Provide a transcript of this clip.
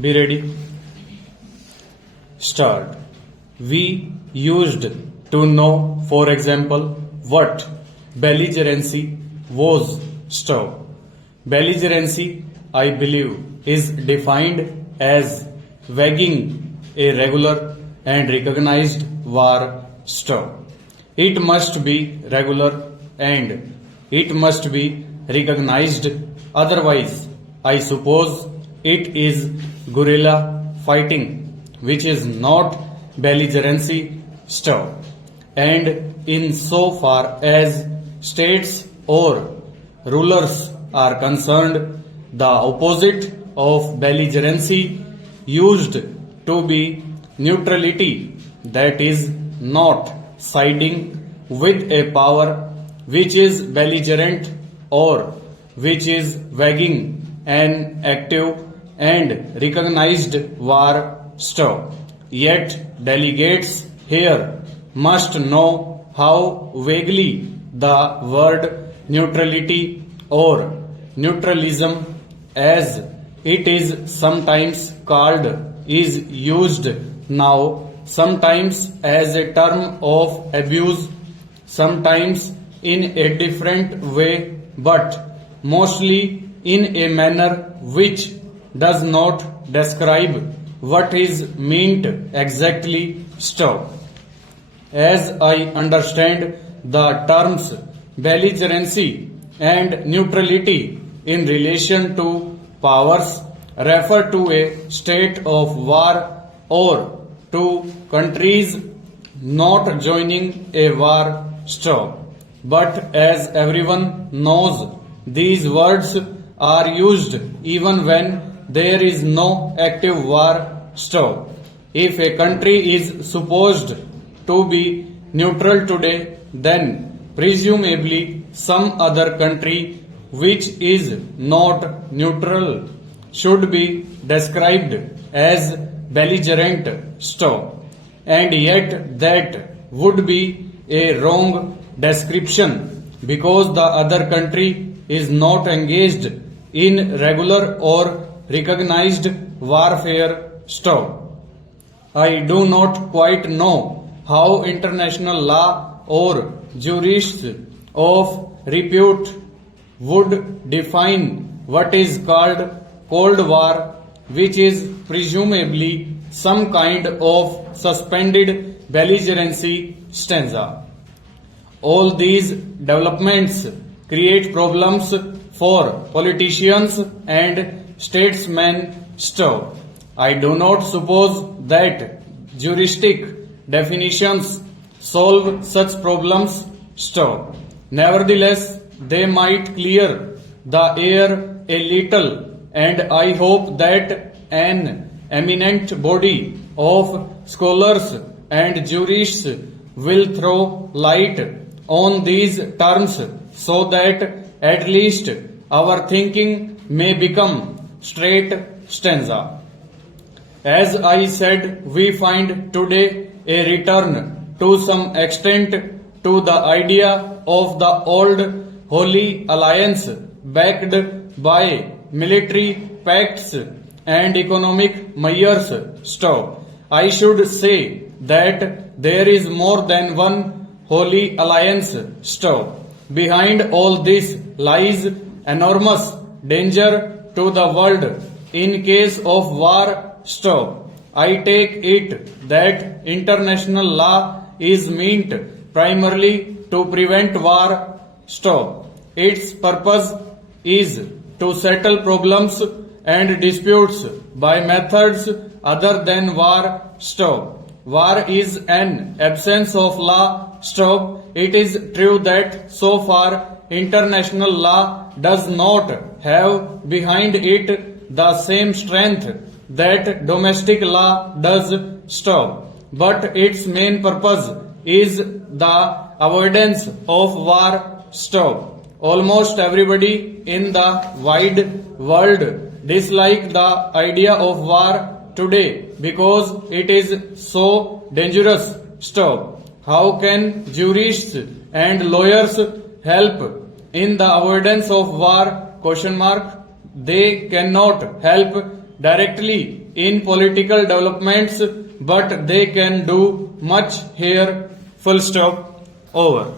Be ready. Start. We used to know, for example, what belligerency was. Stop. Belligerency, I believe, is defined as waging a regular and recognized war. Stop. It must be regular and it must be recognized, otherwise, I suppose it is guerrilla fighting, which is not belligerency. Stop. And in so far as states or rulers are concerned, the opposite of belligerency used to be neutrality, that is, not siding with a power which is belligerent or which is waging an active and recognized war. Stop. Yet delegates here must know how vaguely the word neutrality or neutralism, as it is sometimes called, is used now, sometimes as a term of abuse, sometimes in a different way, but mostly in a manner which does not describe what is meant exactly. Stop. As I understand the terms belligerency and neutrality in relation to powers refer to a state of war or to countries not joining a war. Stop. But as everyone knows, these words are used even when there is no active war. Stop. If a country is supposed to be neutral today, then presumably some other country which is not neutral should be described as belligerent. Stop. And yet that would be a wrong description because the other country is not engaged in regular or recognized warfare. Stop. I do not quite know how international law or jurists of repute would define what is called Cold War, which is presumably some kind of suspended belligerency stanza. All these developments create problems for politicians and statesmen. Stop. I do not suppose that juristic definitions solve such problems. Stop. Nevertheless, they might clear the air a little, and I hope that an eminent body of scholars and jurists will throw light on these terms so that at least our thinking may become straight stanza. As I said, we find today a return to some extent to the idea of the old Holy Alliance backed by military pacts and economic measures. Stop. I should say that there is more than one Holy Alliance. Stop. Behind all this lies enormous danger to the world in case of war. Stop. I take it that international law is meant primarily to prevent war. Stop. Its purpose is to settle problems and disputes by methods other than war. Stop. War is an absence of law. Stop. It is true that so far international law does not have behind it the same strength that domestic law does. Stop. But its main purpose is the avoidance of war. Stop. Almost everybody in the wide world dislike the idea of war today because it is so dangerous. Stop. How can jurists and lawyers help in the avoidance of war? Question mark. They cannot help directly in political developments, but they can do much here. Full stop. Over.